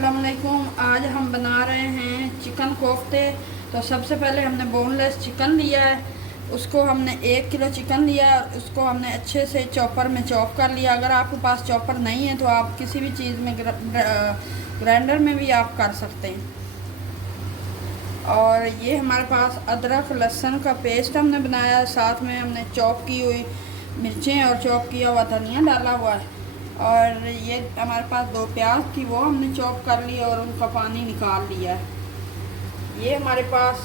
अस्सलामुअलैकुम। आज हम बना रहे हैं चिकन कोफ्ते। तो सबसे पहले हमने बोनलेस चिकन लिया है। उसको हमने 1 किलो चिकन लिया, उसको हमने अच्छे से चॉपर में चॉप कर लिया। अगर आपके पास चॉपर नहीं है तो आप किसी भी चीज़ में ग्राइंडर में भी आप कर सकते हैं। और ये हमारे पास अदरक लहसुन का पेस्ट हमने बनाया, साथ में हमने चॉप की हुई मिर्चें और चॉप किया हुआ धनिया डाला हुआ है। और ये हमारे पास 2 प्याज थी, वो हमने चॉप कर ली और उनका पानी निकाल लिया है। ये हमारे पास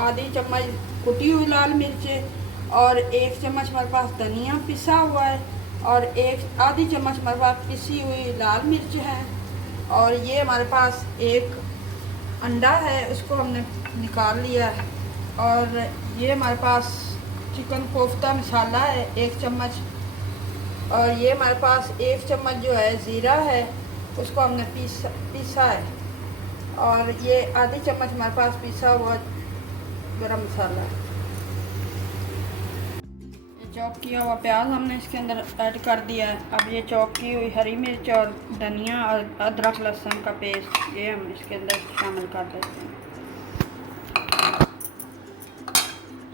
आधी चम्मच कुटी हुई लाल मिर्चें और 1 चम्मच हमारे पास धनिया पिसा हुआ है और आधी चम्मच हमारे पास पिसी हुई लाल मिर्च है। और ये हमारे पास एक अंडा है, उसको हमने निकाल लिया है। और ये हमारे पास चिकन कोफ्ता मसाला है 1 चम्मच। और ये हमारे पास 1 चम्मच जो है ज़ीरा है, उसको हमने पीसा है। और ये आधी चम्मच हमारे पास पिसा हुआ गरम मसाला है। ये चॉप किया हुआ प्याज हमने इसके अंदर ऐड कर दिया है। अब ये चॉप की हुई हरी मिर्च और धनिया और अदरक लहसुन का पेस्ट ये हम इसके अंदर शामिल कर देते हैं।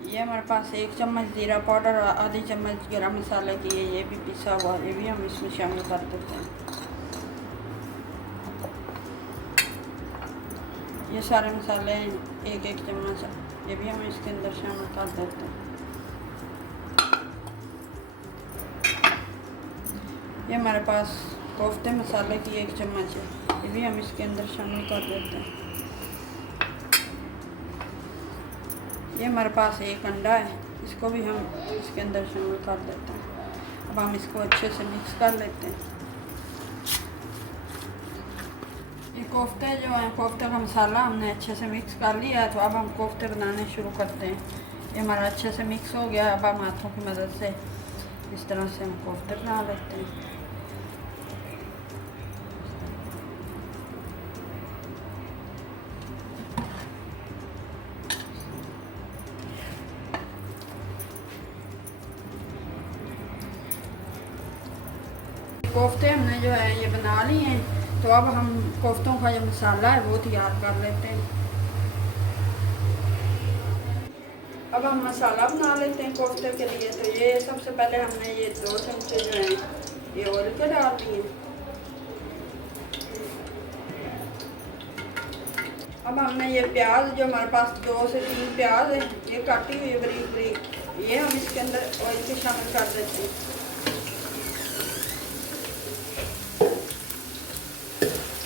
ये हमारे पास 1 चम्मच ज़ीरा पाउडर और आधी चम्मच गरम मसाले की है, ये भी पिसा हुआ, ये भी हम इसमें शामिल कर देते हैं। ये सारे मसाले 1-1 चम्मच, ये भी हम इसके अंदर शामिल कर देते हैं। ये हमारे पास कोफ्ते मसाले की 1 चम्मच है, ये भी हम इसके अंदर शामिल कर देते हैं। ये हमारे पास 1 अंडा है, इसको भी हम इसके अंदर शामिल कर देते हैं। अब हम इसको अच्छे से मिक्स कर लेते हैं। ये कोफ्ते जो हैं, कोफ्ते का मसाला हमने अच्छे से मिक्स कर लिया है। तो अब हम कोफ्ते बनाने शुरू करते हैं। ये हमारा अच्छे से मिक्स हो गया है। अब हम हाथों की मदद से इस तरह से हम कोफ्ते बना लेते हैं। कोफ्ते हमने जो है ये बना लिए हैं। तो अब हम कोफ्तों का जो मसाला है वो तैयार कर लेते हैं। अब हम मसाला बना लेते हैं कोफ्ते के लिए। तो ये सबसे पहले हमने ये 2 चमचे जो हैं ये ऑयल के डाल दिए। अब हमने ये प्याज जो हमारे पास 2 से 3 प्याज है ये काटी हुई बरीक बरीक, ये हम इसके अंदर ऑयल के शामिल कर देते हैं।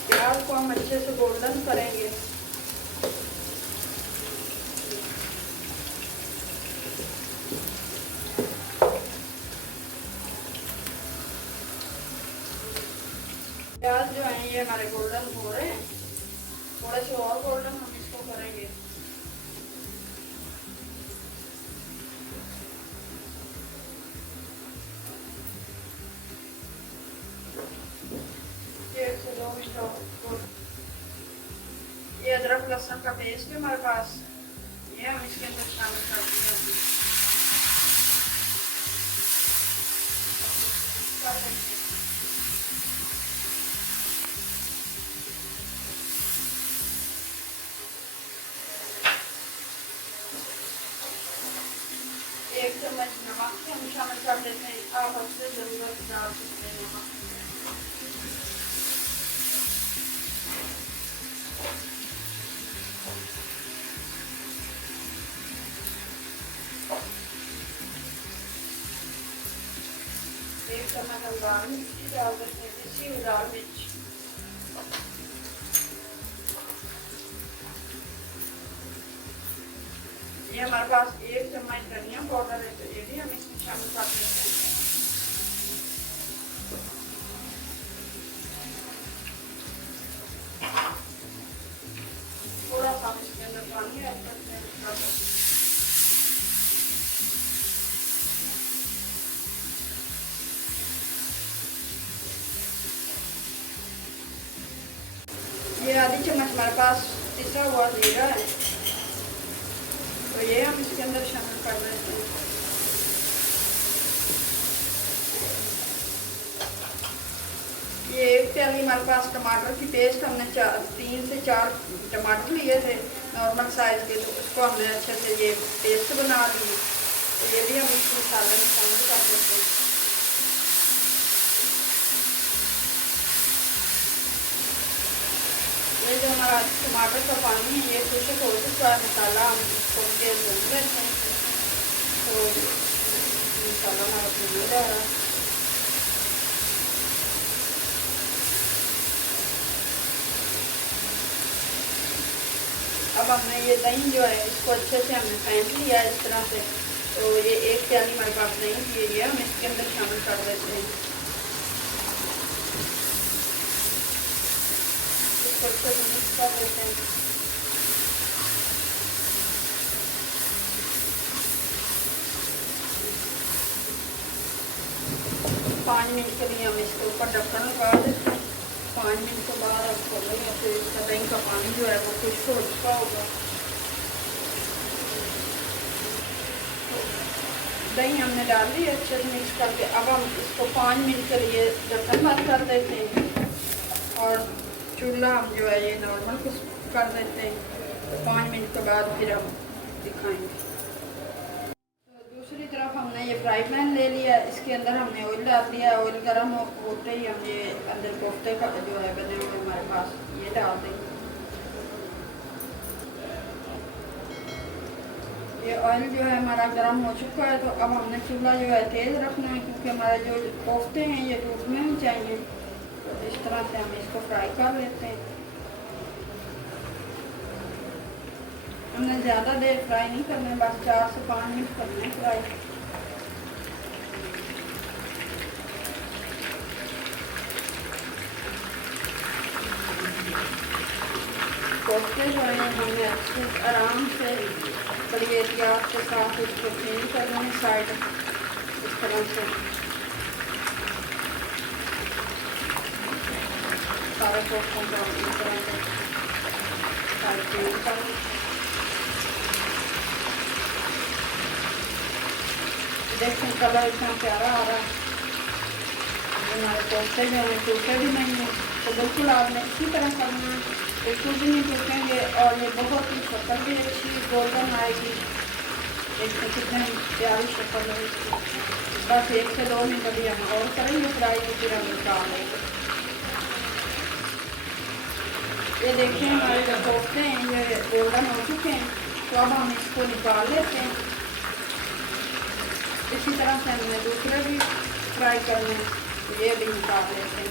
प्याज को हम अच्छे से गोल्डन करेंगे। प्याज जो है ये हमारे गोल्डन हो रहे हैं, थोड़े से और गोल्डन हम इसको करेंगे। ये अदरक लहसुन का पेस्ट है हमारे पास, ये हम इसके अंदर शामिल कर देंगे। एक चम्मच नमक हम शामिल कर देते हैं। आप अपने ज़रूरत डाल सकते हैं नमक। एक चम्मच हम लाल मिर्च डाल देते हैं, पिसी हुई लाल मिर्च। ये हमारे पास 1 चम्मच धनिया पाउडर है, तो ये भी हम इसमें शामिल कर देते हैं। थोड़ा सा इसके अंदर पानी ऐड करते हैं। ये आधी चम्मच हमारे पास पिसा हुआ ज़ीरा है, तो ये हम इसके अंदर शामिल कर देते हैं। ये एक प्याली हमारे पास टमाटर की पेस्ट हमने 3 से 4 टमाटर लिए थे नॉर्मल साइज़ के, तो उसको हमने अच्छे से ये पेस्ट बना ली। तो ये भी हम इस मसाले में शामिल कर देते हैं। ये जो हमारा टमाटर का पानी है ये खुश्क हो चुका है, मसाला हम इसको तेल भून लेते हैं। तो मसाला हमारा भून जा रहा है। अब हमने ये दही जो है इसको अच्छे से हमने फेंट लिया इस तरह से। तो ये एक प्याली हमारे पास दही की है, हम इसके अंदर शामिल कर देते हैं। इसको अच्छे से मिक्स कर देते हैं। पाँच मिनट के लिए हम इसके ऊपर ढक्कन लगा देते हैं। 5 मिनट के बाद आप खोलेंगे तो इसका दही का पानी जो है वो खुश्क हो चुका होगा। तो दही हमने डाल दी अच्छे से मिक्स करके। अब हम इसको 5 मिनट के लिए ढक्कन बंद कर देते हैं और चूल्हा हम जो है ये नॉर्मल कर देते हैं। तो 5 मिनट के बाद फिर हम दिखाएंगे। दूसरी तरफ हमने ये फ्राई पैन ले लिया, इसके अंदर हमने ऑयल डाल दिया। ऑयल गर्म होते ही हम ये अंदर कोफ्ते का जो है बने हुए हमारे पास ये डाल देंगे। ये ऑयल जो है हमारा गर्म हो चुका है। तो अब हमने चूल्हा जो है तेज़ रखना है, क्योंकि हमारे जो कोफ्ते हैं ये टूटने नहीं चाहिए। तो इस तरह से हम इसको फ्राई कर लेते हैं। हमने ज़्यादा देर फ्राई नहीं करना है, बस 4 से 5 मिनट करना है फ्राई। कोफ्ते जो हैं हमने अच्छे आराम से बड़ी एहतियात के साथ इसको चेंज करना है साइड इस तरह से। सारे कोफ्तों को इस तरह से साइड चेंज करना। देखें कलर इतना प्यारा आ रहा है। हमारे कोफ्ते जो हैं टूटे भी नहीं हैं। तो बिल्कुल आपने इसी तरह करना है, बिल्कुल भी नहीं टूटेंगे और ये बहुत ही शक्ल भी अच्छी गोल्डन आएगी। देखते कितने प्यारी शक्ल है इसकी। बस 1 से 2 मिनट अभी हम और करेंगे फ्राई, तो फिर हम निकाल लेंगे। ये देखिए हमारे जो कोफ्ते हैं ये गोल्डन हो चुके हैं। तो अब हम इसको निकाल लेते हैं। इसी तरह से हमने दूसरे भी फ्राई करने हैं, तो ये भी निकाल लेते हैं।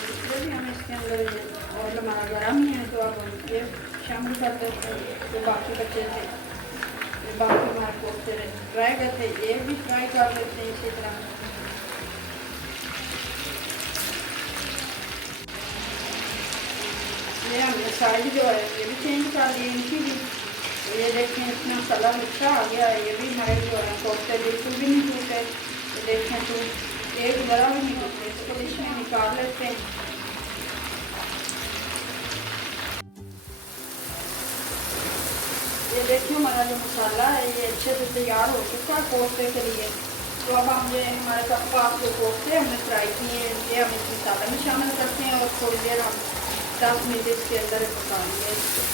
दूसरे भी हम इसके अंदर ऑयल हमारा गर्म ही है, तो अब हम ये शामिल कर देते हैं। तो बाकी बचे थे, बाकी हमारे कोफ्ते रह गए थे, ये भी फ्राई कर लेते हैं इसी तरह। ये हमने साइज जो है ये भी चेंज कर ली इनकी भी। तो ये देखें इतना कलर अच्छा आ गया है। ये भी हमारे जो है कोफ्ते बिल्कुल भी नहीं टूटे। तो देखें तो एक ज़रा भी नहीं टूटे। इसको इसमें निकाल लेते हैं। ये देखिए हमारा जो मसाला है ये अच्छे से तैयार हो चुका है कोफ्ते के लिए। तो अब हम ये हमारे पास जो कोफ्ते हमने फ्राई किए हैं ये हम इस मसाले में शामिल करते हैं और थोड़ी देर हम 10 मिनट इसके अंदर पकाएंगे इसको।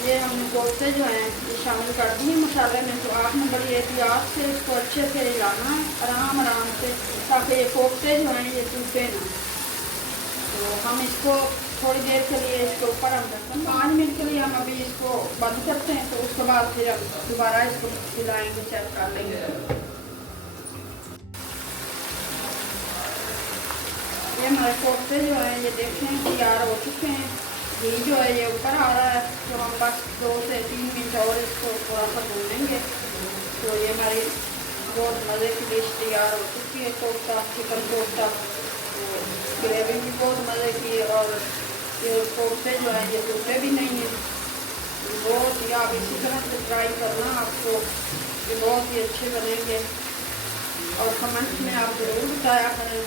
ये हमने कोफ्ते जो हैं ये शामिल कर दिए मसाले में। तो आपने बड़ी एहतियात से इसको अच्छे से हिलाना है आराम आराम से, ताकि ये कोफ्ते जो हैं ये टूटे ना। तो हम इसको थोड़ी देर के लिए इसके ऊपर हम रखते हैं 5 मिनट के लिए। हम अभी इसको बंद करते हैं, तो उसके बाद फिर हम दोबारा इसको हिलाएंगे, चेक कर लेंगे। ये हमारे कोफ्ते जो हैं ये देखें तैयार हो चुके हैं। घी जो है ये ऊपर आ रहा है। तो हम बस 2 से 3 मिनट और इसको थोड़ा सा भूनेंगे। तो ये हमारी बहुत मज़े की डिश तैयार हो चुकी है, कोफ्ता, चिकन कोफ्ता। तो ग्रेवी भी बहुत मज़े की है और ये कोफ्ते जो है ये टूटे भी नहीं हैं। बहुत ही आप इसी तरह से ट्राई करना, आपको ये बहुत ही अच्छे बनेंगे। और कमेंट में आप ज़रूर बताया करें।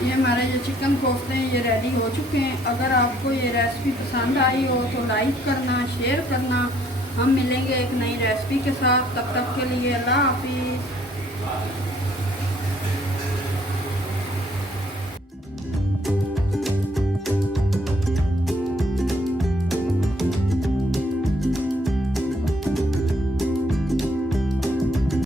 ये हमारे जो चिकन कोफ्ते हैं ये रेडी हो चुके हैं। अगर आपको ये रेसिपी पसंद आई हो तो लाइक करना, शेयर करना। हम मिलेंगे एक नई रेसिपी के साथ, तब तक के लिए अल्लाह हाफिज़।